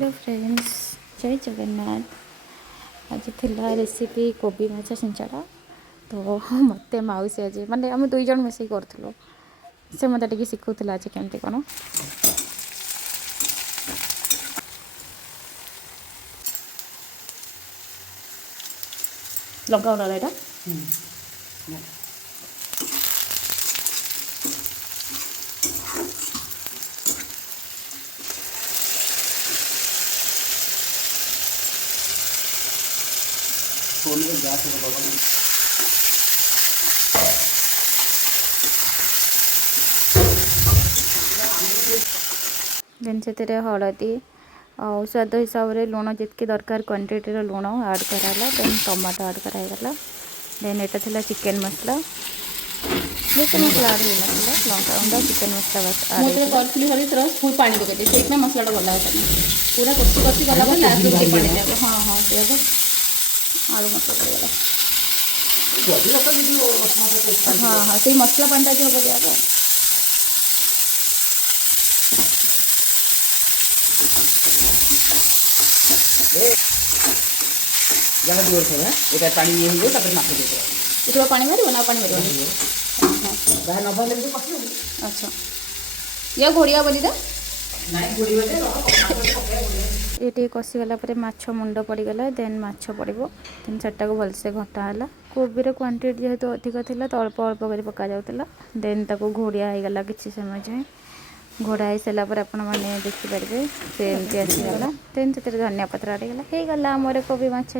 Hello friends, जय जगन्नाथ। आज थिला रेसिपी कोबी माछ छिंचड़ा। तो मत मौसी आज माने आम दुई जन मिसे करूँ से मत टे शिखुला आज केमती कौन लंका गुंडा यहाँ देन से हलदी और स्वाद हिसाब से लुण जितकी दरकार क्वांटिटी लुण ऐड कराला। देन टमाटो ऐड कराला। देन यहाँ था चिकेन मसला, बेस मसला ऐड होना लंका गुंडा चिकेन मसला बस ऐड फुल पानी पकड़े से मसला गला पूरा कषि कषि गला पानी दे। हाँ हाँ देखो आलू मसला पड़ेगा। हाँ हाँ से मसला पानी जो हम दिया जहाँ दूर थे ये पानी ये हो तब माछ दे इतना पानी मार ना पानी मार बाहर नभा ले पकड़। अच्छा या घोड़िया बोली दे ये कषिगला माछ मुंड पड़गला। देन माछ पड़ो देन सेटा को भलसे घटाला। कोबीर क्वांटिटी जेहेतु अधिक थी तो अल्प अल्प कर पका जाऊला। देन ताको घोड़िया होगला किसी समय जाए घोड़ा हो सारापर आपण मैंने देखिपारे से एमती आसीगला। देन से धनिया पत्र आड़गला हो गला आमर कोबी माछ।